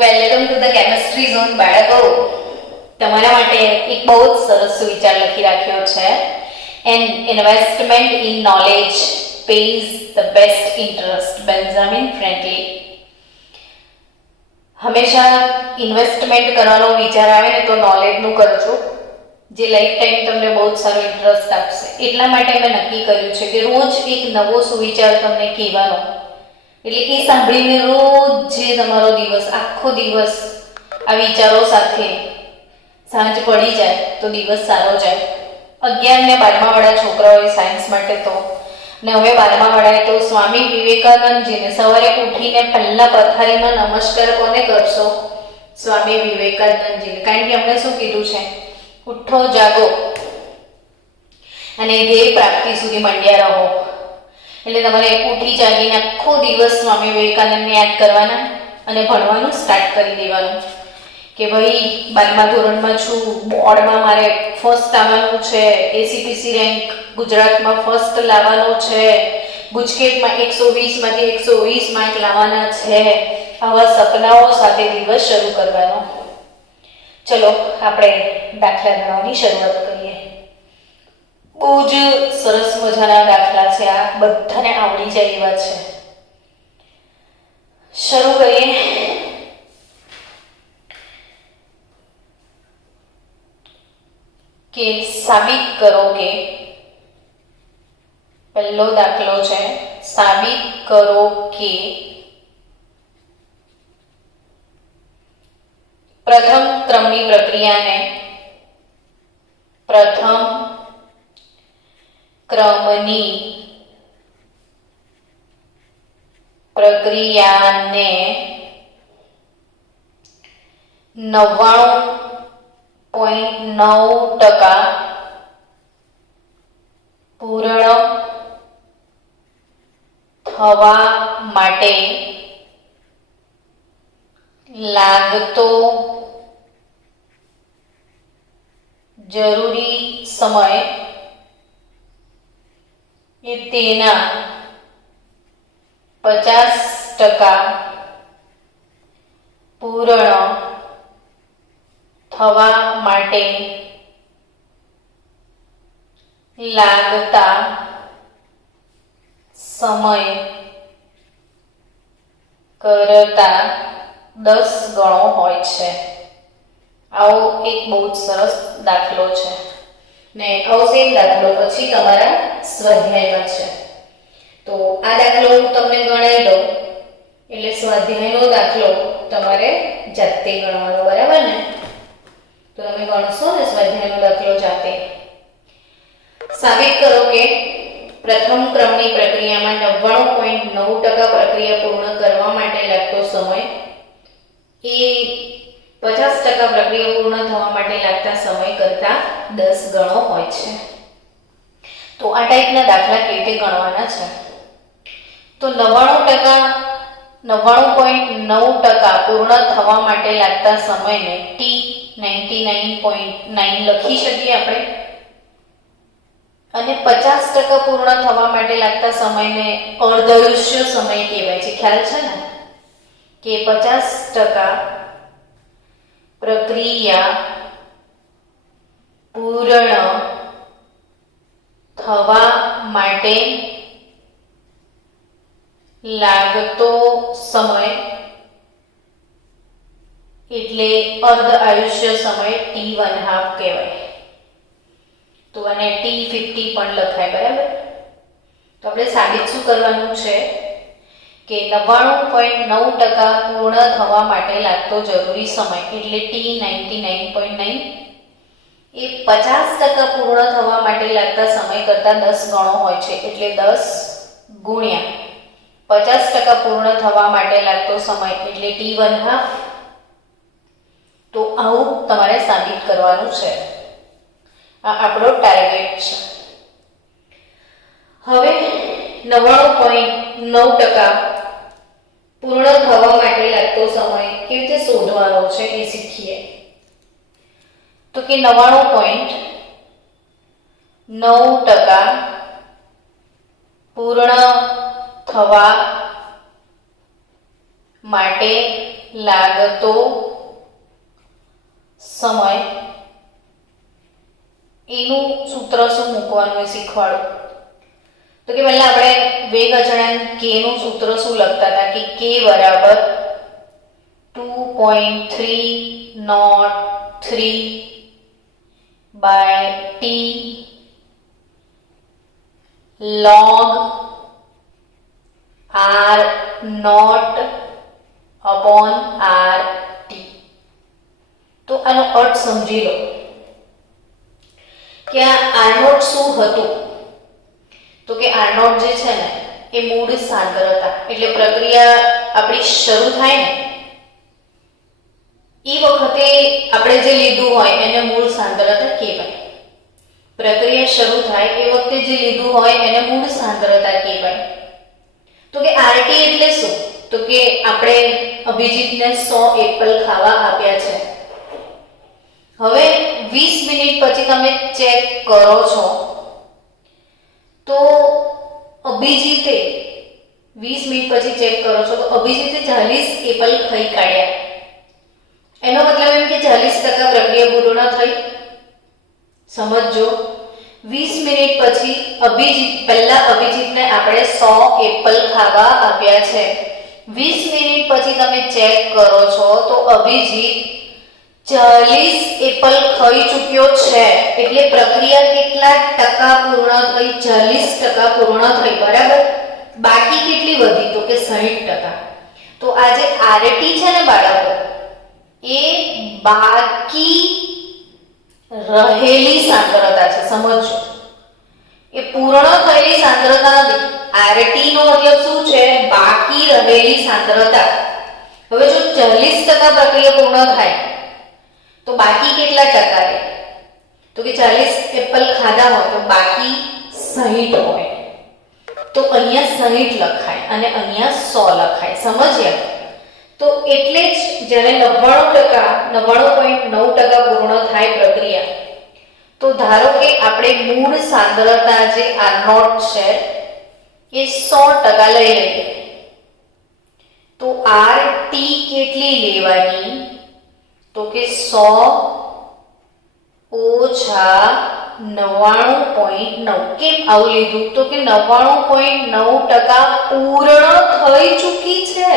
Welcome to the chemistry zone બાળકો. તમારા માટે એક બહુ જ સરસ સુવિચાર લખી રાખ્યો છે. An investment in knowledge pays the best interest, Benjamin Franklin. હંમેશા ઇન્વેસ્ટમેન્ટ કરવાનો વિચાર આવે ને તો નોલેજનું કરજો, જે લાઈફ ટાઈમ તમને બહુ જ સારો ઇન્ટરેસ્ટ આપશે. એટલા માટે મેં નક્કી કર્યું છે કે રોજ એક નવો સુવિચાર તમને કહેવાનો, એટલે એ સાંભળીને રોજ જે તમારો દિવસ, આખો દિવસ આ વિચારો સાથે સાંજ પડી જાય તો દિવસ સારો જાય. 11 ને 12મા વાળા છોકરાઓએ સાયન્સ માટે તો, ને હવે 12મા વાળાએ તો સ્વામી વિવેકાનંદજીને સવારે ઉઠીને પહેલા પથારીમાં નમસ્કાર કોને કરશો? સ્વામી વિવેકાનંદજીને. કારણ કે એમણે શું કીધું છે? ઉઠો, જાગો અને ધ્યેય પ્રાપ્તિ સુધી મંડ્યા રહો. એટલે તમારે ઉઠી જાગીને આખો દિવસ સ્વામી વિવેકાનંદને યાદ કરવાના અને ભણવાનું સ્ટાર્ટ કરી દેવાનું કે ભાઈ 12મા ધોરણમાં છું, બોર્ડમાં મારે ફર્સ્ટ આવવાનું છે, એસીપીસી રેન્ક ગુજરાતમાં ફર્સ્ટ લાવવાનો છે, ગુજકેટમાં 120માંથી 120 માર્ક લાવવાના છે. આવા સપનાઓ સાથે દિવસ શરૂ કરવાનો. ચલો આપણે દાખલા ગણવાની શરૂઆત કરીએ. બહુ જ સરસ મજાના દાખલા છે, આ બધાને આવડી જાય એવા છે. શરૂ કરીએ. કે સાબિત કરો કે, પહેલો દાખલો છે, સાબિત કરો કે પ્રથમ ક્રમની પ્રક્રિયાને નવ્વાણું 99% પૂર્ણ થવા માટે લાગતો જરૂરી સમય એ તેના 50% પૂર્ણ થવા માટે લાગતા સમય કરતા 10 ગણો હોય છે. આવો એક બહુ જ સરસ દાખલો છે ને આવો સેમ દાખલો પછી તમારા સ્વાધ્યાયમાં છે. તો આ દાખલો હું તમને ગણાવી દઉં એટલે સ્વાધ્યાયનો દાખલો તમારે જાતે ગણવાનો, બરાબર ને? તો તમે ગણશો ને સ્વાધ્યાયનો દાખલો જાતે. સાબિત કરો કે પ્રથમ ક્રમની પ્રક્રિયામાં 99.9% પ્રક્રિયા પૂર્ણ કરવા માટે લાગતો સમય એ 50% પ્રક્રિયા પૂર્ણ થવા માટે લાગતા સમય કરતા 10 ગણો હોય છે. તો આ ટાઈપના દાખલા કેવી રીતે ગણવાના છે? તો 99.9% પૂર્ણ થવા માટે લાગતા સમયને T99.9 લખી શકીએ આપણે, અને 50% પૂર્ણ થવા માટે લાગતા સમયને અર્ધાયુષ્ય સમય કહેવાય છે. ખ્યાલ છે ને કે 50% પ્રક્રિયા પૂર્ણ થવા માટે લાગતો સમય એટલે અર્ધ આયુષ્ય સમય T½ કહેવાય. તો આને T50 પણ લખાય, બરાબર? તો આપણે સાબિત શું કરવાનું છે કે 99.9% પૂર્ણ થવા માટે લાગતો જરૂરી સમય એટલે T99.9 એ 50% પૂર્ણ થવા માટે લાગતા સમય કરતા 10 ગણો હોય છે. એટલે 10 ગુણ્યા 50% પૂર્ણ થવા માટે લાગતો સમય એટલે T½ તો આવું તમારે સાબિત કરવાનું છે. આ આપણો ટાર્ગેટ છે. હવે 99.9% પૂર્ણ થવા માટે લાગતો સમય કેવી રીતે શોધવાનો છે એ શીખીએ. તો કે 99.9% પૂર્ણ થવા માટે લાગતો સમય એનું સૂત્ર શું મૂકવાનું એ શીખવાડું. તો કે પહેલા આપણે વેગ અચળાંક k નું સૂત્ર શું લખતા હતા કે k બરાબર 2.303 by t log r naught upon r t. તો આનો અર્થ સમજી લો કે આ r naught શું હતું. તો કે r naught જે છે ને એ મૂળ સાંદ્રતા, એટલે પ્રક્રિયા આપણી શરૂ થાય ને એ વખતે આપણે જે લીધું હોય એને મૂળ સાંદ્રતા કહેવાય. પ્રક્રિયા શરૂ થાય એ વખતે જે લીધું હોય એને મૂળ સાંદ્રતા કહેવાય. તો કે RT એટલે શું? તો કે આપણે અભિજીતને 100 એપલ ખાવા આપ્યા છે. હવે 20 મિનિટ પછી તમે ચેક કરો છો તો અભિજીતે 20 મિનિટ પછી ચેક કરો છો તો અભિજીતે 40 એપલ ખાઈ કાઢ્યા. એનો મતલબ એમ કે 40% પ્રક્રિયા પૂર્ણ થઈ. સમજો 20 મિનિટ પછી અભિજીતને આપણે 100 એપલ ખાવા આપ્યા છે. 20 મિનિટ પછી તમે ચેક કરો છો તો અભિજીત 40 એપલ ખાઈ ચૂક્યો છે. એટલે પ્રક્રિયા કેટલા ટકા પૂર્ણ થઈ? 40% પૂર્ણ થઈ. બરાબર. બાકી કેટલી વધી? તો કે 60%. તો આ જે RT છે ને બાળકો, એ બાકી રહેલી સાંદ્રતા છે. સમજો, એ પૂર્ણ થયેલી સાંદ્રતા નથી. RT નો મતલબ શું છે? બાકી રહેલી સાંદ્રતા. હવે જો 40% પ્રક્રિયા પૂર્ણ થાય તો બાકી કેટલા ટકા રહે? તો કે 40 એપલ ખાધા હોય તો બાકી 60 હોય. તો અહીંયા 60 લખાય અને અહીંયા 100 લખાય. સમજ્યા? તો એટલે જ જ્યારે 99.9% પૂર્ણ થાય પ્રક્રિયા, તો ધારો કે આપણે મૂળ સાંદ્રતા જે R0 છે એ 100% લઈ લઈએ તો RT કેટલી લેવાની? તો કે 100 ઓછા 99.9. કેમ આવું લીધું? તો કે 99.9% પૂર્ણ થઈ ચૂકી છે.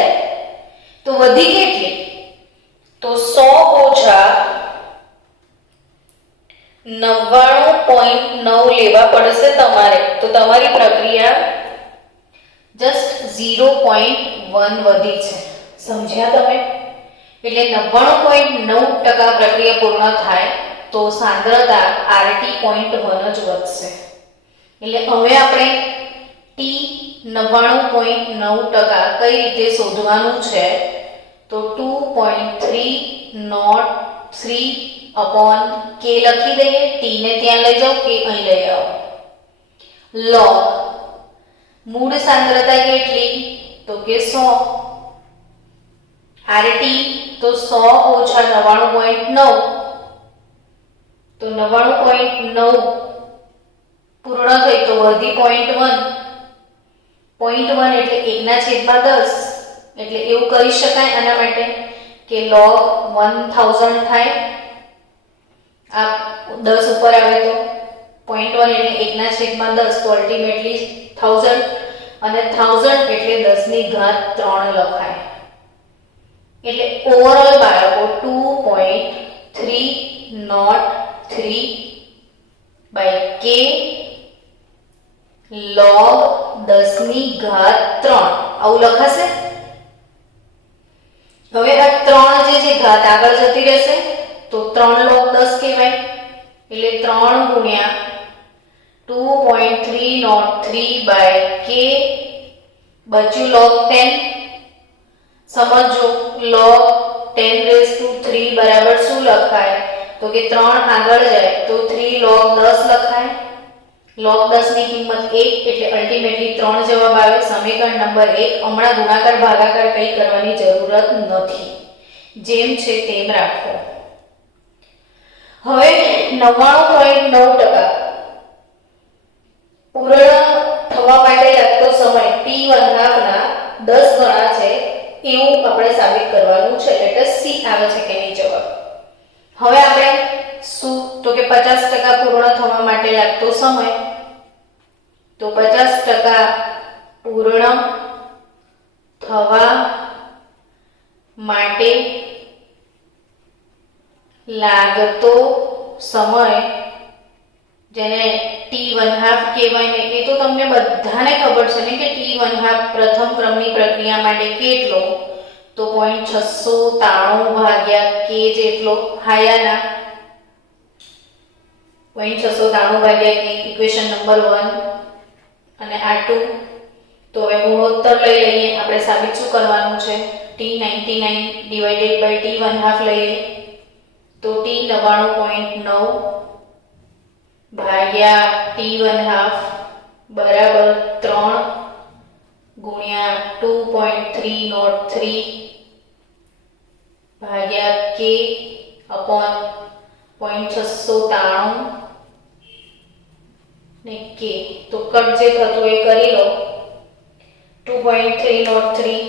તો વધી કેટલી? તો 100 ઓછા 99.9 લેવા પડશે તમારે. તો તમારી પ્રક્રિયા જસ્ટ 0.1 વધી છે. સમજ્યા તમે? એટલે 99.9% પ્રક્રિયા પૂર્ણ થાય તો સાંદ્રતા RT 0.1 જ વધશે. એટલે હવે આપણે T 99.9% કઈ રીતે શોધવાનું છે? તો 2.303 upon k લખી દઈએ. T ને ત્યાં લઈ જાઓ, k અહીં લઈ આવો. log મૂળ સાંદ્રતા કેટલી? તો કે 100. RT તો 100 ઓછા 99.9. તો 99.9 પૂર્ણ થઈ તો વધી 0.1. 0.1 એટલે 1/10. એટલે એવું કરી શકાય આના માટે કે log 1000 થાય. આ 10 ઉપર આવે તો 0.1 એટલે 1/10. તો અલ્ટિમેટલી 1000 અને 1000 એટલે 10³ લખાય. એટલે ઓવરઓલ બાળકો 2.303 by k log 10³ આવું લખાશે. હવે આ 3 જે છે ઘાત આગળ જતી રહેશે તો 3 log 10 કહેવાય. એટલે 3 ગુણ્યા 2.303 by k બચ્યું log 10. સમજો log 10³ બરાબર શું લખાય? તો કે 3 આગળ જાય તો 3 log 10 લખાય. log 10 ની કિંમત 1 એટલે અલ્ટિમેટલી 3 જવાબ આવે. સમીકરણ નંબર 1. હમણાં ગુણાકાર ભાગાકાર કંઈ કરવાની જરૂરત નથી, જેમ છે તેમ રાખો. હવે 99.9% પૂર્ણ થવા માટે લાગતો સમય T1/2 ના 10 ગણા છે. એ એવું આપણે સાબિત કરવાનું છે. લેટ અસ સી આવે છે કે નહીં જવાબ. હવે આપણે શું તો કે 50% પૂર્ણ થવા માટે લાગતો સમય, તો 50% પૂર્ણ થવા માટે લાગતો સમય, જેને t1/2 કહેવાય ને, એ તો તમને બધાને ખબર છે ને કે t1/2 પ્રથમ ક્રમની પ્રક્રિયા માટે કેટલો, તો 0.693 ભાગ્યા k જેટલો. હાયાના 0.693 ભાગ્યા k ઇક્વેશન નંબર 1 અને આ 2. તો હવે ગુણોત્તર લઈ લઈએ. આપણે સાબિત શું કરવાનું છે, t99 ડિવાઇડેડ બાય t1/2 લઈએ તો t 99.9 ભાગ્યા t1/2 બરાબર 3 ગુણ્યા 2.303 ભાગ્યા k અપોન 0.693 ને k. તો કટ જે થતું એ કરી લો. 2.303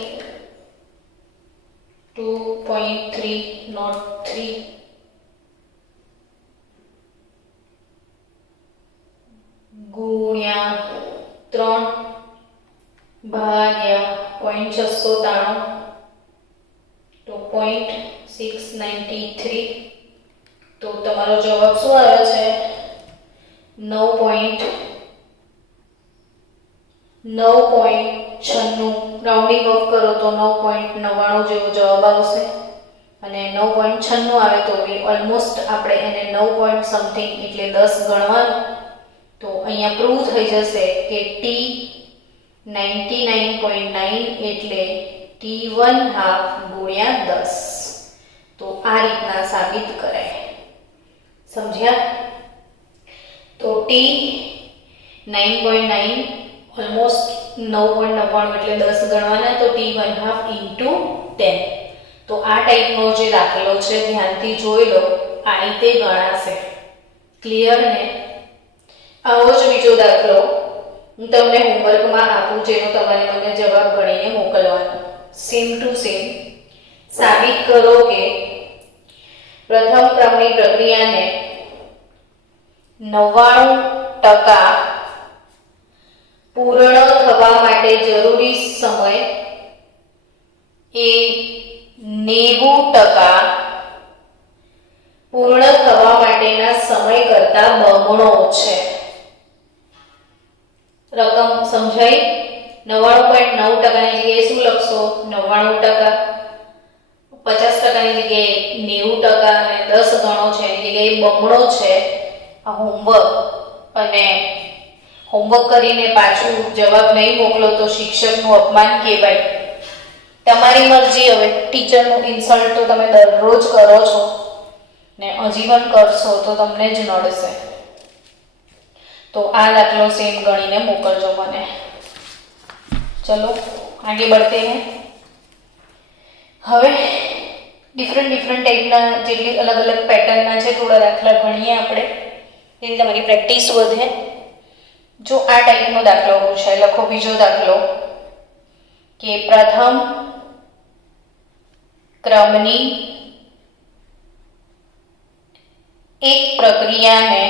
ગુણ્યા 3 ભાગ્યા 0.693 તો 0.693. તો તમારો જવાબ શું આવે છે, 9.96. રાઉન્ડિંગ ઓફ કરો તો 9.99 જેવો જવાબ આવશે અને 9.96 આવે તો ઓલમોસ્ટ આપણે એને 9 સમથિંગ એટલે 10 ગણવાનું. તો અહીંયા પ્રૂવ થઈ જશે કે t 99.9 એટલે t1/2 ગુણ્યા 10. તો આ રીતના સાબિત કરાય. સમજ્યા? તો t 9.9 ઓલમોસ્ટ 9.99 એટલે 10 ગણવાના, તો t1/2 into 10. તો આ ટાઈપનો જે દાખલો છે ધ્યાનથી જોઈ લો, આ રીતે ગણાશે. ક્લિયર ને? આવો જ બીજો દાખલો હું તમને હોમવર્કમાં આપું, જેનો તમારે મને જવાબ ગણીને મોકલવાનો. સેમ ટુ સેમ સાબિત કરો કે પ્રથમ ક્રમની પ્રક્રિયાને 99% પૂર્ણ થવા માટે જરૂરી સમય એ 90% પૂર્ણ થવા માટેના સમય કરતા બમણો છે. રકમ સમજાઈ? 99.9% ની જગ્યાએ શું લખશો, 99%. 50% ની જગ્યાએ 90% અને 10 ગણો છે એની જગ્યાએ બમણો છે. આ હોમવર્ક, અને હોમવર્ક કરીને પાછું જવાબ નહીં મોકલો તો શિક્ષકનું અપમાન કહેવાય. તમારી મરજી. હવે ટીચરનું ઇન્સલ્ટ તો તમે દરરોજ કરો છો ને હજી પણ કરશો તો તમને જ નડશે. તો આ દાખલો સેમ ગણીને મોકલજો મને. ચલો આગે बढ़ते हैं. હવે ડિફરન્ટ ટાઈપના જેટલી અલગ અલગ પેટર્નના છે થોડા દાખલા ગણીએ આપણે, જેથી તમારી પ્રેક્ટિસ વધે. જો આ ટાઈપનો દાખલો પૂછાય, લખો બીજો દાખલો કે પ્રથમ ક્રમની એક પ્રક્રિયાને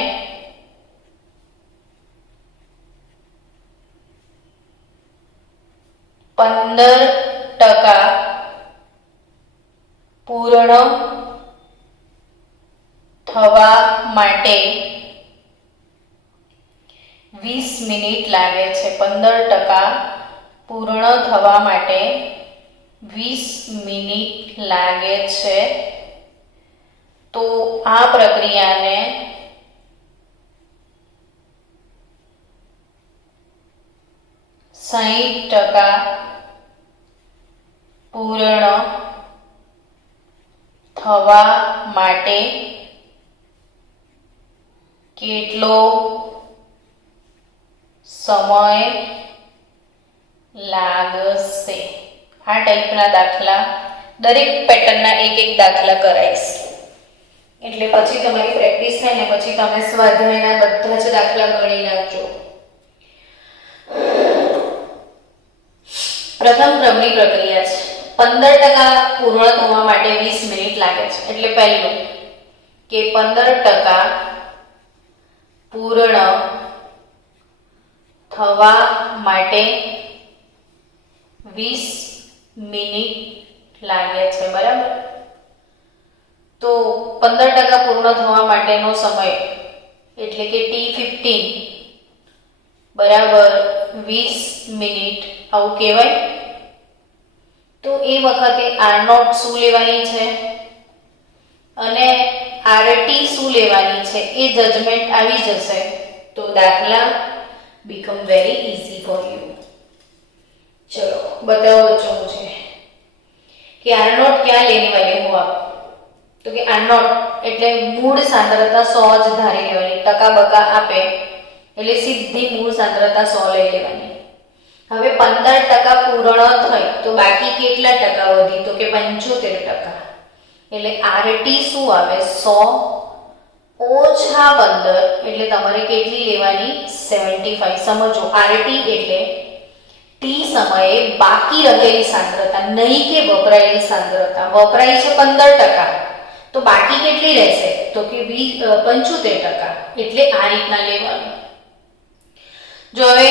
15% પૂર્ણ થવા માટે 20 મિનિટ લાગે છે. 15% પૂર્ણ થવા માટે 20 મિનિટ લાગે છે. તો આ પ્રક્રિયાને 60% પૂર્ણ થવા માટે કેટલો સમય લાગશે? આ ટાઈપના દાખલા દરેક પેટર્નના એક દાખલા કરાઈશ, એટલે પછી તમારી પ્રેક્ટિસ થાય ને પછી તમે સ્વાધ્યાયના બધા જ દાખલા ગણી નાખજો. પ્રથમ ક્રમની પ્રક્રિયા છે. 15% પૂર્ણ થવા માટે 20 મિનિટ લાગે છે. એટલે પહેલું કે 15% પૂર્ણ થવા માટે 20 મિનિટ લાગે છે. બરાબર. તો 15% પૂર્ણ થવા માટેનો સમય એટલે કે T15 બરાબર 20 મિનિટ આવું કહેવાય. તો એ વખતે R0 શું લેવાની છે અને RT શું લેવાની છે એ જજમેન્ટ આવી જશે. તો દાખલા become very easy for you. चलो बताओ बच्चों मुझे कि R0 क्या लेने वाले हो आप. तो कि R0 એટલે મૂળ સાંદ્રતા 100 જ ધારી લેવાની. ટકા બકા આપે એટલે સીધી મૂળ સાંદ્રતા 100 લઈ લેવાની. હવે 15% પૂર્ણ થઈ તો બાકી કેટલા ટકા વધી? તો કે 75%. એટલે RT શું આવે? 100 ઓછા 15 એટલે તમારે કેટલી લેવાની? 75. સમજો RT એટલે T સમયે બાકી રહેલી સાંદ્રતા, નહીં કે વપરાયેલી સાંદ્રતા. વપરાય છે 15%, તો બાકી કેટલી રહેશે? તો કે 75%. એટલે આ રીતના લેવાનું. જો હવે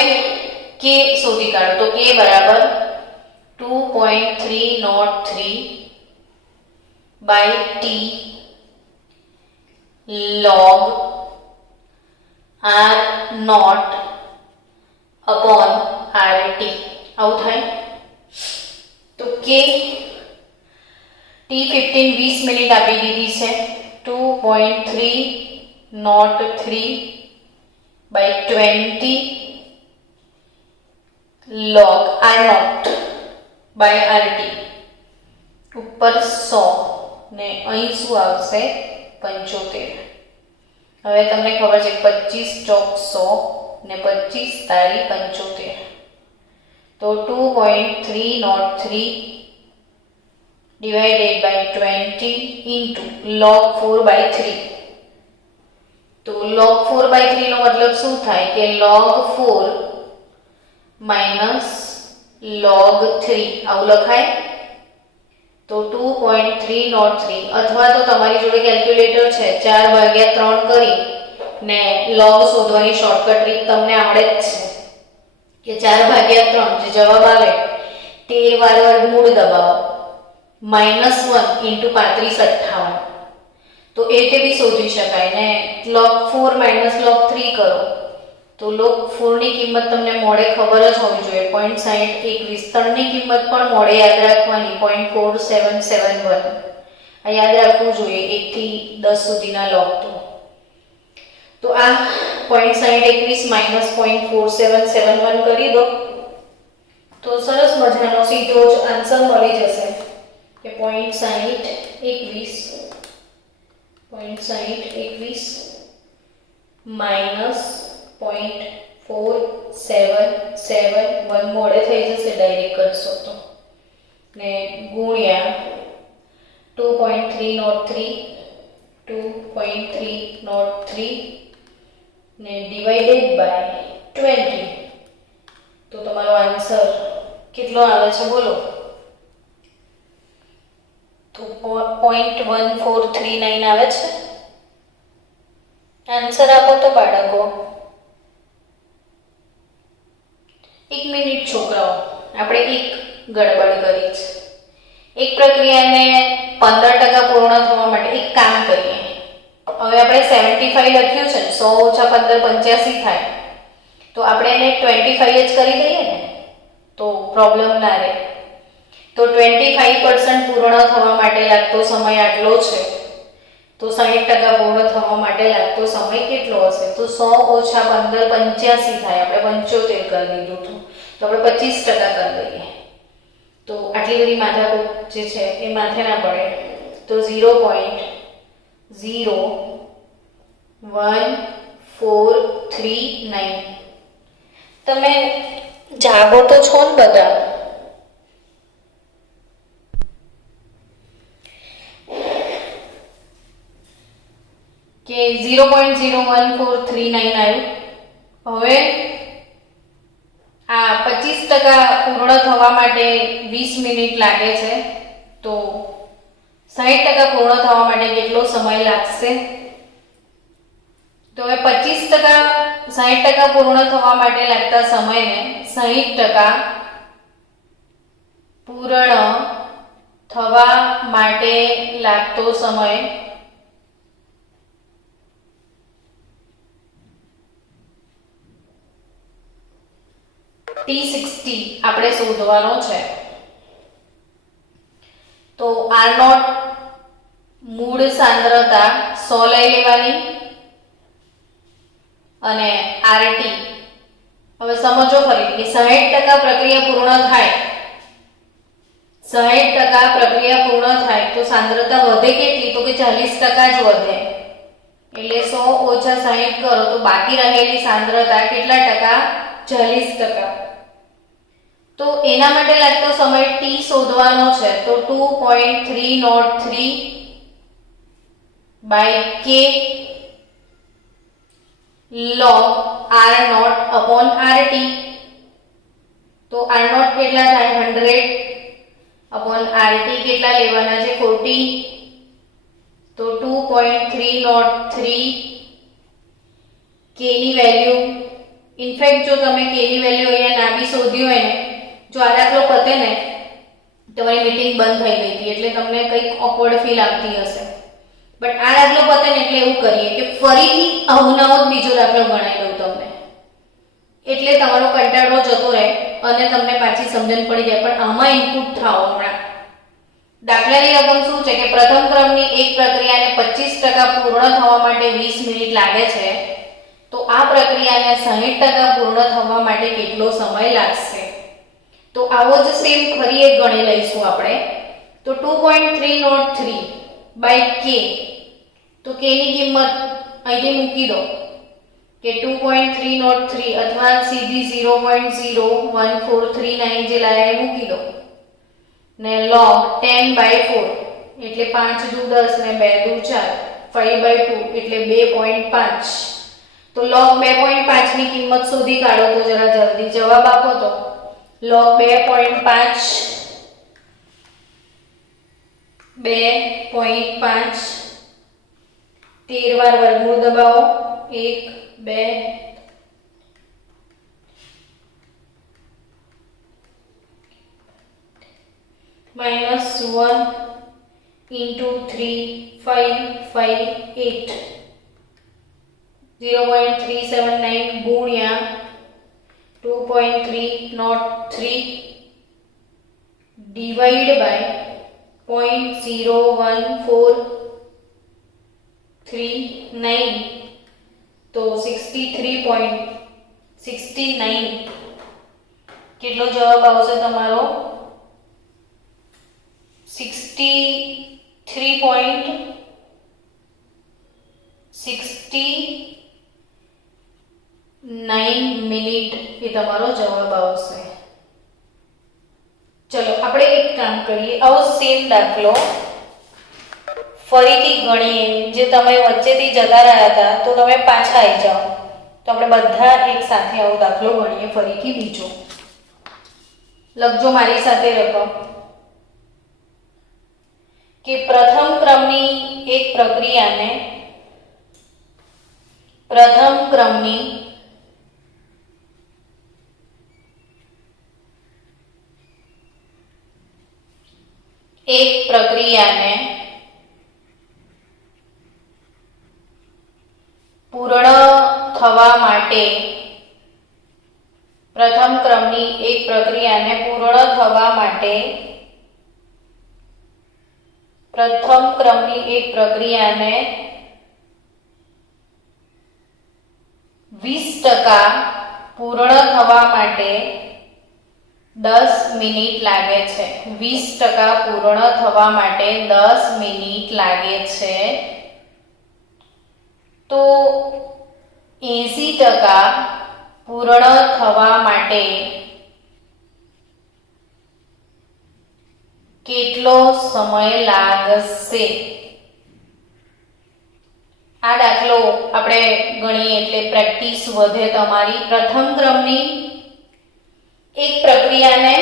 કે શોધી કાઢો તો કે બરાબર 2.303 by T log R0 upon RT આવું થાય. તો કે T15 20 મિનિટ આપી દીધી છે. 2.303 by 20 log R0 by RT ઉપર 100 ને અહીં શું આવશે? 75. હવે તમને ખબર છે 25 ચોક 100 ને 25 તારી 75. તો 2.303 divided by 20 into log 4 by 3. તો log 4 by 3 નો મતલબ શું થાય કે log 4 minus log 3 આવું લખાય. તો 2.303 અથવા તો તમારી જોડે કેલ્ક્યુલેટર છે 4/3 કરી ને log શોધવાની શોર્ટકટ રીત તમને આવડે જ છે કે 4/3 જે જવાબ આવે 13 વાર વર્ગમૂળ દબાવો -1 × 3558. તો એ તે બી શોધી શકાય ને log 4 minus log 3 કરો તો log 4 ની કિંમત તમને મોડે ખબર જ હોવી જોઈએ. 0.6021 ત્રણની કિંમત પણ મોડે યાદ રાખવાની 0.4771 આ યાદ રાખવું જોઈએ 1 થી 10 સુધીના log. તો આ 0.6021 minus 0.4771 કરી દો તો સરસ મજાનો સીધો જ આન્સર મળી જશે કે 0.6021 minus 0.4771 મોડે થઈ જશે ડાયરેક્ટ કરશો તો ને ગુણ્યા 2.303 ને ડિવાઇડેડ બાય 20. તો તમારો આન્સર કેટલો આવે છે બોલો? તો 0.1439 આવે છે. આન્સર આપો તો બાળકો. 1 મિનિટ છોકરાઓ, આપણે એક ગડબડ કરી છે. એક પ્રક્રિયાને 15% પૂર્ણ થવા માટે એક કામ કરીએ. હવે આપણે 75 લખ્યું છે, 100 - 15 85 થાય. તો આપણે એને 25 જ કરી દઈએ ને તો પ્રોબ્લેમ ના રહે. તો 25% પૂર્ણ થવા માટે લાગતો સમય આટલો છે. તો 60% પૂર્ણ થવા માટે લાગતો સમય કેટલો હશે? તો 100 - 15 85 થાય. આપણે 75 કરી દીધું હતું તો આપણે 25% કરી દઈએ. તો આટલી બધી માથાકૂટ જે છે એ માથે ના પડે. તો 0.01439. તમે જાગો તો છો ને બધા? કે 0.01439 આવ્યું. હવે આ 25% પૂર્ણ થવા માટે 20 મિનિટ લાગે છે, તો 60% પૂર્ણ થવા માટે કેટલો સમય લાગશે? તો હવે 25% 60% પૂર્ણ થવા માટે લાગતા સમયને 60% પૂર્ણ થવા માટે લાગતો સમય T60 આપણે શોધવાનો છે. તો R0 મૂળ સાંદ્રતા 100 લઈ લેવાની અને RT હવે સમજો ફરી કે 60% પ્રક્રિયા પૂર્ણ થાય 60% પ્રક્રિયા પૂર્ણ થાય તો સાંદ્રતા વધે કેટલી? તો કે 40% જ વધે. એટલે 100 ઓછા 60 કરો તો બાકી રહેલી સાંદ્રતા કેટલા ટકા? 40%. તો એના માટે લાગતો સમય t શોધવાનો છે. તો 2.303 by k log R0 upon RT. તો R0 કેટલા થાય? 100 upon RT કેટલા લેવાના છે? 40. તો 2.303 k ની વેલ્યુ, ઇનફેક્ટ જો તમે k ની વેલ્યુ અહીંયા ના બી શોધી હોય ને, જો આ દાખલો પતે ને તમારી મીટિંગ બંધ થઈ ગઈ હતી એટલે તમને કંઈક ઓકવર્ડ ફીલ આવતી હશે, બટ આ દાખલો પતે ને એટલે એવું કરીએ કે ફરીથી અવનવો બીજો દાખલો ગણાવી દઉં તમને, એટલે તમારો કંટાળો જતો રહે અને તમને પાછી સમજણ પડી જાય. પણ આમાં ઇનપુટ થાઓ હમણાં. દાખલાની રકમ શું છે કે પ્રથમ ક્રમની એક પ્રક્રિયાને 25% પૂર્ણ થવા માટે 20 મિનિટ લાગે છે, તો આ પ્રક્રિયાને 60% પૂર્ણ થવા માટે કેટલો સમય લાગશે? તો આવો જ સેમ ફરી એક ગણી લઈશું આપણે. તો 2.303 by k, તો k ની કિંમત અહીંથી મૂકી દો કે 2.303 અથવા સીધી 0.01439 જે લાગે મૂકી દો ને log 10/4 એટલે 5 દુ 10 ને 2 દુ 4, 5/2 એટલે 2.5. તો log 2.5 ની કિંમત શોધી કાઢો. તો જરા જલ્દી જવાબ આપો. તો log 2.5 13 વાર વર્ગમૂળ દબાવો. 1 2 -1 into 3 5 5 8 0.379 ગુણ્યા 2.303 divide by 0.01439, તો 63.69 કેટલો જવાબ આવશે તમારો? 63.69 મિનિટ એ તમારો જવાબ આવશે. ચલો આપણે એક કામ કરીએ, આવો સેમ દાખલો ફરીથી ગણીએ. જે તમે વચ્ચેથી જતા રહ્યા હતા તો તમે પાછા આવી જાઓ. તો આપણે બધા એક સાથે આવો દાખલો ગણીએ ફરીથી બીજો. લખજો મારી સાથે રકમ કે પ્રથમ ક્રમની એક પ્રક્રિયાને પૂર્ણ થવા માટે પ્રથમ ક્રમની એક પ્રક્રિયાને પૂર્ણ થવા માટે 20% પૂર્ણ થવા માટે 10 મિનિટ લાગે છે. 20% પૂર્ણ થવા માટે 10 મિનિટ લાગે છે. તો 80% પૂર્ણ થવા માટે કેટલો સમય લાગશે? આ દાખલો આપણે ગણીએ એટલે પ્રેક્ટિસ વધે તમારી. પ્રથમ ક્રમની એક પ્રક્રિયાને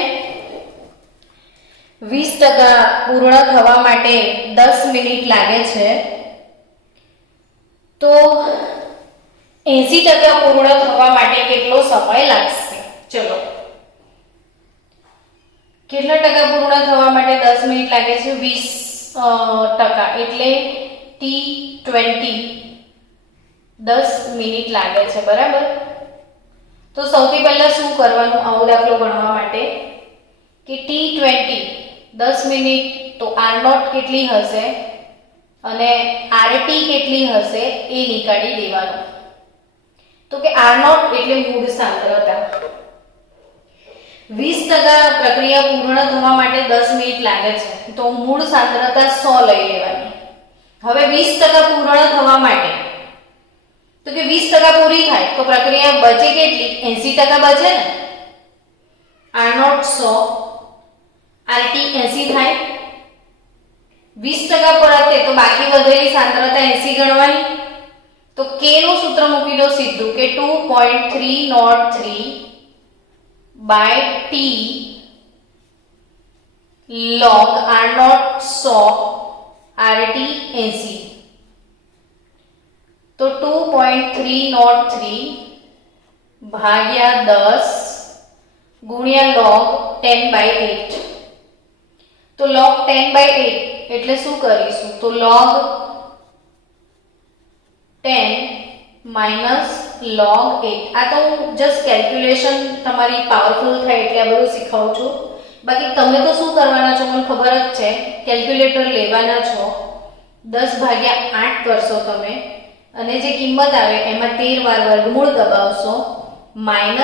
20% પૂર્ણ થવા માટે 10 મિનિટ લાગે છે, તો 80% પૂર્ણ થવા માટે કેટલો સમય લાગશે? ચલો, કેટલા ટકા પૂર્ણ થવા માટે 10 મિનિટ લાગે છે? 20% એટલે T20 10 મિનિટ લાગે છે, બરાબર? તો સૌથી પહેલા શું કરવાનું આવો દાખલો ગણવા માટે કે T20 10 મિનિટ, તો R0 કેટલી હશે અને RT કેટલી હશે એ નીકાળી દેવાનું. તો કે R0 એટલે મૂળ સાંદ્રતા. 20% પ્રક્રિયા પૂર્ણ થવા માટે 10 મિનિટ લાગે છે, તો મૂળ સાંદ્રતા 100 લઈ લેવાની. હવે 20% પૂર્ણ થવા માટે, તો કે 20% પૂરી થાય તો પ્રક્રિયા બચે કેટલી? 80% બચે ને. R0 100, RT 80 થાય. 20% પરતે તો બાકી વધેલી સાંદ્રતા 80 ગણવાની. તો K નું સૂત્ર મૂકી દો સીધું કે 2.303 by T log R0 100 RT 80. તો 2.303 ભાગ્યા 10 ગુણ્યા log 10/8. તો log 10/8 એટલે શું કરીશું? તો log 10 minus log 8. આ તો હું જસ્ટ કેલ્ક્યુલેશન તમારી પાવરફુલ થાય એટલે આ બધું શીખવું છું. બાકી તમે તો શું કરવાના છો મને ખબર જ છે, કેલ્ક્યુલેટર લેવાના છો, 10/8 કરશો તમે અને જે કિંમત આવે એમાં 13 વાર વર્ગમૂળ દબાવશો, -1 ×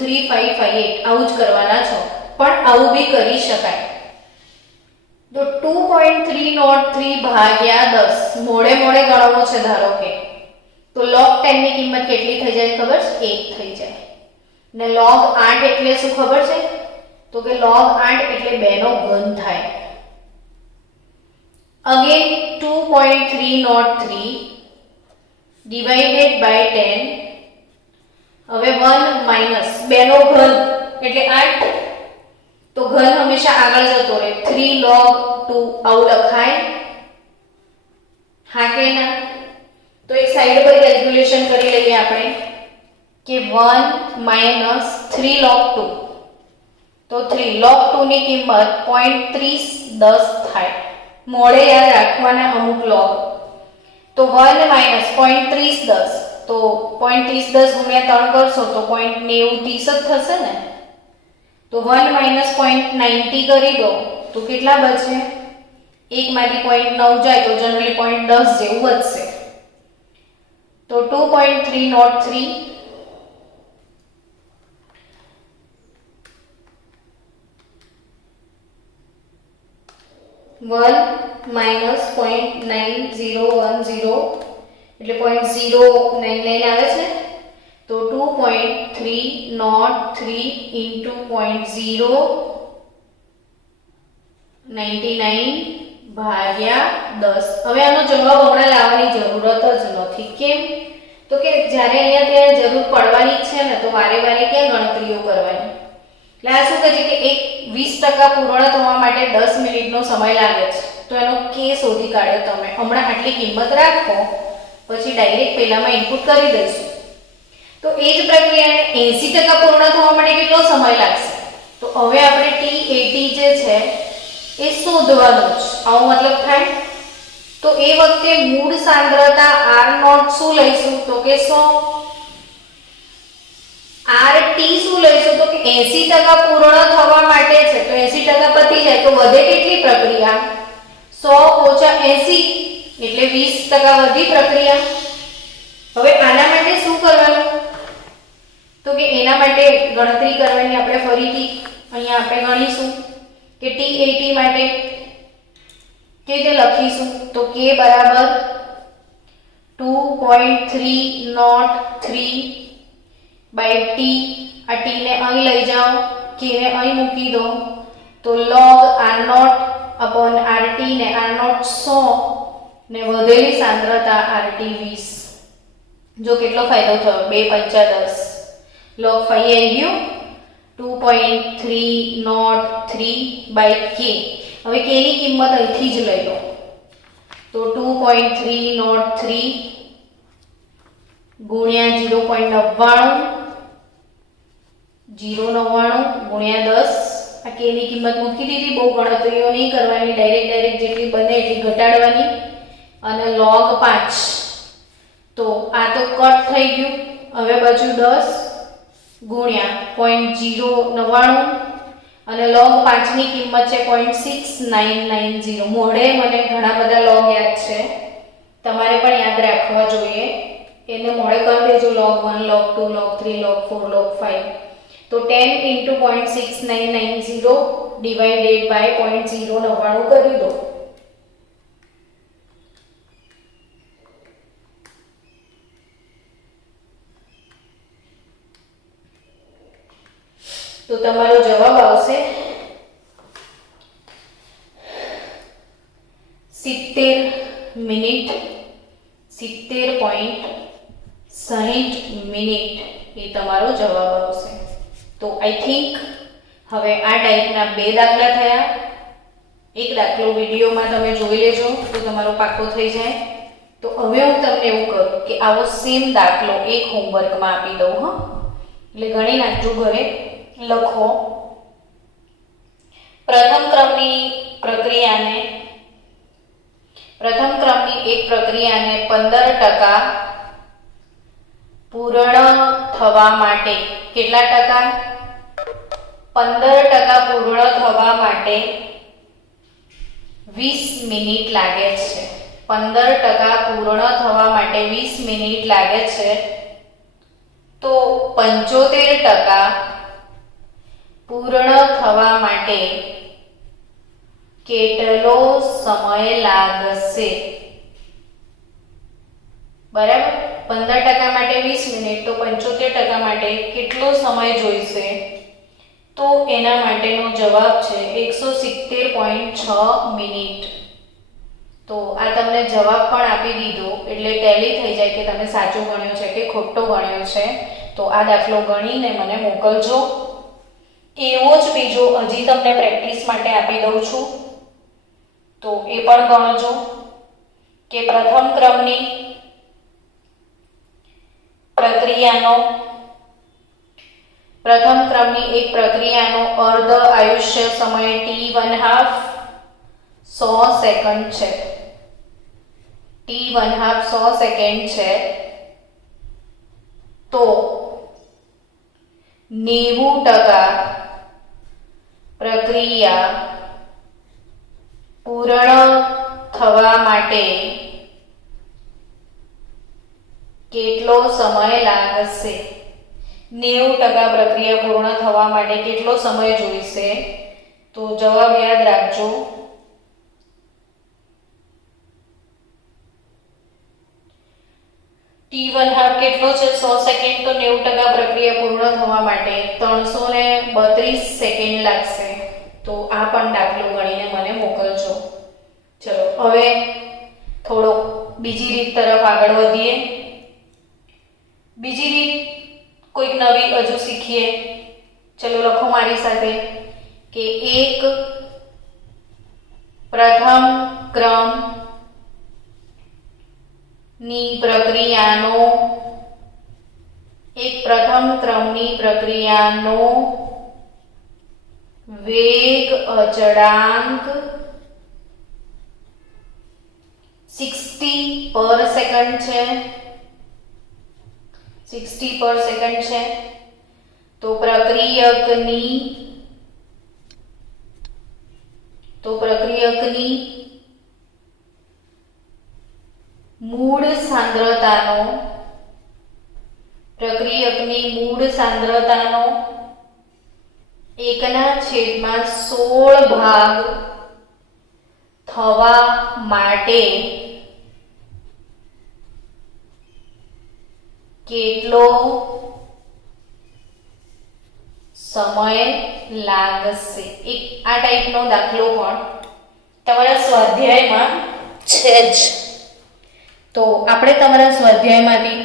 3558 આવું જ કરવાના છો. પણ આવું બી કરી શકાય. તો 2.303 ભાગ્યા 10 મોડે મોડે ગણવો છે ધારો કે, તો log 10 ની કિંમત કેટલી થઈ જાય ખબર છે? 1 થઈ જાય. ને log 8 એટલે શું ખબર છે? તો કે log 8 એટલે 2 નો ઘન થાય. Again 2.303 divided by 10. હવે 1 માઈનસ 2 નો ઘન એટલે 8, તો ઘન હંમેશા આગળ જતો રહે. 3 log 2 આવું લખાય, હા કે ના? તો એક સાઈડ પર કેલ્ક્યુલેશન કરી લઈએ આપણે કે 1 માઈનસ 3 log 2, તો 3 log 2 ની કિંમત 0.3010 થાય. મોડે યાદ રાખવાના અમુક log. તો 1 માઈનસ 0.3010, તો 0.3010 ગુણ્યા 3 કરશો તો 0.9030 જ થશે ને. તો 1 માઈનસ 0.90 કરી દો તો કેટલા બચે? 1 માંથી 0.9 જાય તો જનરલી 0.10 જેવું વધશે. તો 2.303 1 માઈનસ 0.9010 એટલે 0.099 આવે છે. તો 2.303 into 0.099 ભાગ્યા 10. હવે આનો જવાબ હમણાં લાવવાની જરૂરત જ નથી. કેમ? તો કે જ્યારે અહીંયા ત્યાં જરૂર પડવાની છે ને, તો વારે વારે ક્યાં ગણતરીઓ કરવાની. એટલે આ શું કહે છે કે એક 20% પૂર્ણ થવા માટે 10 મિનિટનો સમય લાગે છે, તો એનો K શોધી કાઢ્યો તમે. હમણાં આટલી કિંમત રાખો, પછી ડાયરેક્ટ પહેલામાં ઇનપુટ કરી દઈશું. તો એ જ પ્રક્રિયાને 80% પૂર્ણ થવા માટે કેટલો સમય લાગશે? તો હવે આપણે T80 જે છે એ શોધવાનું છે. આવો મતલબ થાય. તો એ વખતે મૂળ સાંદ્રતા R0 શું લઈશું? તો કે 100. RT શું લઈશું? તો કે 80% પૂર્ણ થવા માટે છે, તો 80% પતી જાય તો વધે કેટલી પ્રક્રિયા? 100 ઓછા 80 એટલે 20% વધી પ્રક્રિયા. હવે આના માટે શું કરવાનું? તો કે એના માટે ગણતરી કરવાની આપણે ફરીથી અહીંયા આપણે ગણીશું કે T80 માટે કે જે લખીશું તો K બરાબર 2.303 by T. આ T ને અહીં લઈ જાઓ, K ને અહીં મૂકી દો, તો log R0 upon RT ને R0 100 ને વધેલી સાંદ્રતા RT 20. જો કેટલો ફાયદો થયો? 2 × 5 = 10. log 5 આવી ગયું 2.303/k. હવે k ની કિંમત અહીંથી જ લઈ લો, તો 2.303 ગુણ્યા 0.99 ગુણ્યા 10. આ k ની કિંમત મૂકી દીધી, બહુ ગણતરીઓ નહીં કરવાની, ડાયરેક્ટ જેટલી બને એટલી ઘટાડવાની. અને log 5, તો આ તો કટ થઈ ગયું. હવે બચ્યું 10 ગુણ્યા 0.099 અને log 5 ની કિંમત છે 0.6990. મોઢે મને ઘણા બધા log યાદ છે, તમારે પણ યાદ રાખવા જોઈએ. એને મોઢે કરી દેજો, log 1, log 2, log 3, log 4, log 5. તો 10 × 0.6990 ડિવાઇડેડ બાય 0.099 કરી દો. તો તમારો જવાબ આવશે 70 મિનિટ, 70.60 મિનિટ એ તમારો જવાબ આવશે. તો આઈ થિંક હવે આ ટાઈપના 2 દાખલા થયા. એક દાખલો વિડીયોમાં તમે જોઈ લેજો તો તમારો પાક્કો થઈ જાય. તો હવે હું તમને એવું કરું કે આવો સેમ દાખલો એક હોમવર્કમાં આપી દઉં. એટલે ગણી નાખજો ઘરે, લખો. પ્રથમ ક્રમની એક પ્રક્રિયાને 15% પૂર્ણ થવા માટે કેટલા ટકા? 15% પૂર્ણ થવા માટે 20 મિનિટ લાગે છે. 15% પૂર્ણ થવા માટે 20 મિનિટ લાગે છે. તો 75% પૂર્ણ થવા માટે કેટલો સમય લાગશે? બરાબર, 15% માટે 20 મિનિટ, તો 75% માટે કેટલો સમય જોઈશે? તો એના માટેનો જવાબ છે 170.6 મિનિટ. તો આ તમને જવાબ પણ આપી દીધો, એટલે ટેલી થઈ જાય કે તમે સાચું ગણ્યું છે કે ખોટો ગણ્યો છે. તો આ દાખલો ગણીને મને મોકલજો. એવો જ બીજો હજી તમને પ્રેક્ટિસ માટે આપી દઉં છું, તો એ પણ ગણજો કે પ્રથમ ક્રમની એક પ્રક્રિયાનો અર્ધ આયુષ્ય સમય t1/2 100 સેકન્ડ છે. t1/2 100 સેકન્ડ છે. તો 90% પ્રક્રિયા પૂર્ણ થવા માટે કેટલો સમય લાગશે? 90% પ્રક્રિયા પૂર્ણ થવા માટે કેટલો સમય જોઈશે? તો જવાબ યાદ રાખજો. t1/2 કેટલો છે? 100 સેકન્ડ. તો 90% પ્રક્રિયા પૂર્ણ થવા માટે 332 સેકન્ડ લાગશે. તો આ પણ દાખલો ગણીને મને મોકલજો. ચલો હવે થોડો બીજી રીત તરફ આગળ વધીએ. બીજી રીત કોઈક નવી હજુ શીખીએ. ચલો લખો મારી સાથે કે એક પ્રથમ ક્રમની પ્રક્રિયાનો વેગ અચળાંક 60/સેકન્ડ છે. 60/સેકન્ડ છે. તો પ્રક્રિયકની મૂળ સાંદ્રતાનો 1/16 ભાગ થવા માટે કેટલો સમય લાગશે? એક આ ટાઈપનો દાખલો પણ તમારા સ્વાધ્યાયમાં છે જ. તો આપણે તમારા સ્વાધ્યાયમાંથી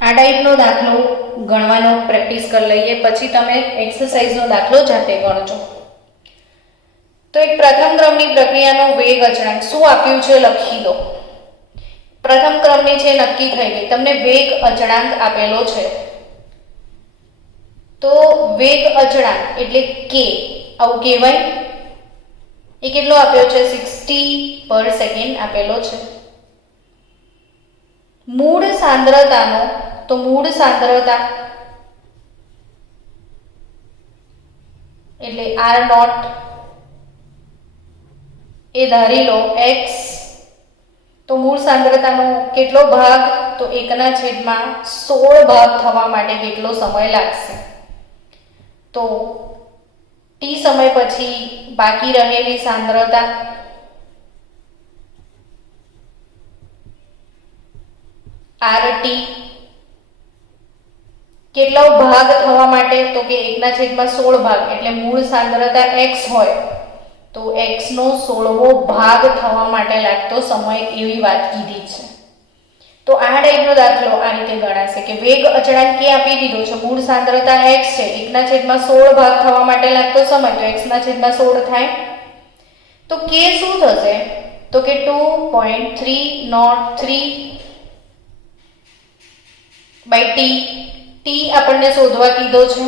આ ટાઈપનો દાખલો ગણવાનો પ્રેક્ટિસ કરી લઈએ, પછી તમે એક્સરસાઇઝનો દાખલો જાતે ગણજો. તો એક પ્રથમ ક્રમની પ્રક્રિયાનો વેગ અચળાંક શું આપ્યું છે લખી દો. પ્રથમ ક્રમની છે નક્કી થઈ ગઈ, તમને વેગ અચળાંક આપેલો છે. તો વેગ અચળાંક એટલે કે આવું કહેવાય. એ કેટલો આપ્યો છે? 60 પર સેકન્ડ આપેલો છે. મૂળ સાંદ્રતાનો, તો મૂળ સાંદ્રતા એટલે r નોટ એ ધારી લો x. તો મૂળ સાંદ્રતાનો કેટલો ભાગ? તો 1/16 ભાગ થવા માટે કેટલો સમય લાગશે? તો t સમય પછી બાકી રહેલી સાંદ્રતા RT કેટલો ભાગ થવા માટે? તો કે 1/16 ભાગ એટલે મૂળ સાંદ્રતા x હોય તો x નો 16મો ભાગ થવા માટે લાગતો સમય, એવી વાત કીધી છે. તો આ ટાઈપનો દાખલો આ રીતે ગણાશે કે વેગ અચળાંક કે આપી દીધો છે, મૂળ સાંદ્રતા x છે, 1/16 ભાગ થવા માટે લાગતો સમય તો x/16 થાય. તો k શું થશે? તો કે 2.303 બાય t. t આપણને શોધવા કીધો છે,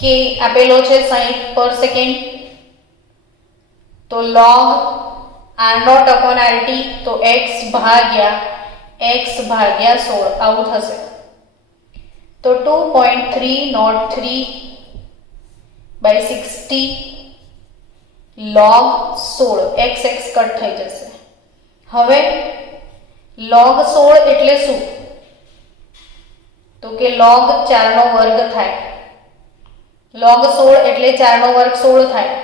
k આપેલો છે 60 પર સેકન્ડ. તો log r0 upon rt, તો x ભાગ્યા 16 આવું થશે. તો 2.303 બાય 60 log 16, x કટ થઈ જશે. હવે log 16 એટલે શું? તો કે log 4 નો વર્ગ થાય. log 16 એટલે 4 નો વર્ગ 16 થાય.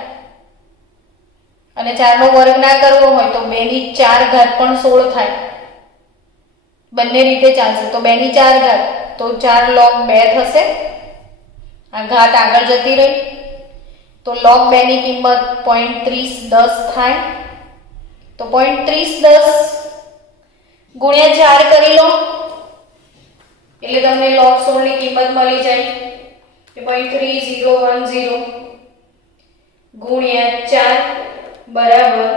અને 4 નો વર્ગ ના કરવો હોય તો 2/4 પણ 16 થાય. બંને રીતે ચાલશે. તો 2/4 તો 4 log 2 થશે. આ ઘાત આગળ જતી રહી તો log 2 ની કિંમત 0.3010 થાય. તો 0.3010 ગુણ્યા 4 કરી લો એટલે તમને log 16 ની કિંમત મળી જાય કે 0.3010 ગુણ્યા 4 બરાબર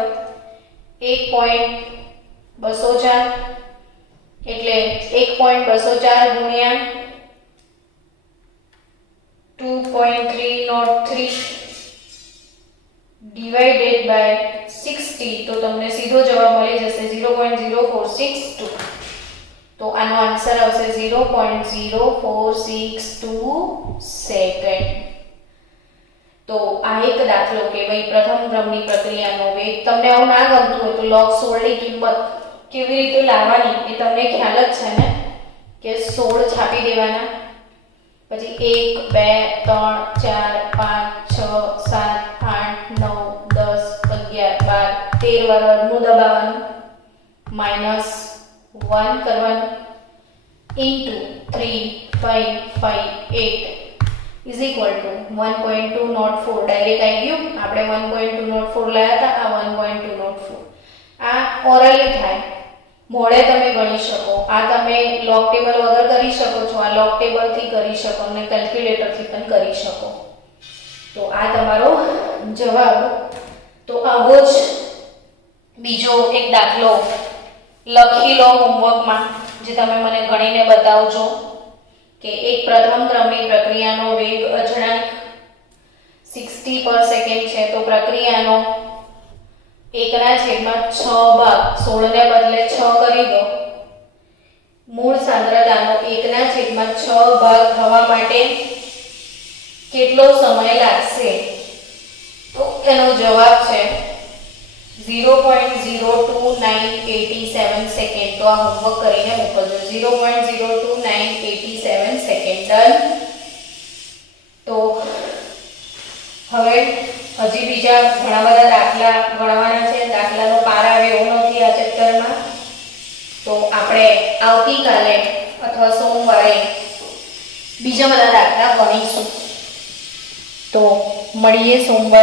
1.204 એટલે 1.204 ગુણ્યા 2.303 ડિવાઇડેડ બાય 60 તો તમને સીધો જવાબ મળી જશે 0.0462. તો આનો આન્સર આવશે 0.0462 સેકન્ડ. તો આ એક દાખલો કે ભાઈ પ્રથમ ક્રમની પ્રક્રિયાનો વેગ. તમને આવું ના ગમતું હોય તો log 16 ની કિંમત કેવી રીતે લાવવાની એ તમને ખ્યાલ જ છે ને, કે 16 છાપી દેવાના, પછી 1 2 3 4 5 6 7 8 9 10 11 12 13 વાર વર્ગમૂળ દબાવવાનું, માઈનસ 1 કરવાનું, into 3 5 5 8 is equal to 1.204. Direct આવી ગયું. આપણે 1.204 લાયા હતા, આ 1.204. આ ઓરલી થાય, મોડે તમે ગણી શકો. આ તમે લોગ ટેબલ વગર કરી શકો છો, આ લોગ ટેબલ થી કરી શકો અને કેલ્ક્યુલેટર થી પણ કરી શકો. તો આ તમારો જવાબ. તો આવો જ બીજો એક દાખલો લખી લો હોમવર્કમાં, જે તમે મને ગણીને બતાવજો કે એક પ્રથમ ક્રમની પ્રક્રિયાનો વેગ અચળાંક 60 પર સેકન્ડ છે. તો પ્રક્રિયાનો 1/6 ભાગ 16 ને બદલે 6 કરી દો. મૂળ સાંદ્રતાનો 1/6 ભાગ થવા માટે કેટલો સમય લાગશે? તો એનો જવાબ છે 0.02987 સેકન્ડ. તો આ હોમવર્ક કરીને મોકલજો. 0.02987 સેકન્ડ. ડન. તો હવે હજી બીજા ઘણા બધા દાખલા ગણવાના છે. દાખલાનો પાર આવે એવો નથી આ ચેપ્ટરમાં. તો આપણે આવતીકાલે અથવા સોમવારે બીજા બધા દાખલા ગણીશું. તો મળીએ સોમવારે.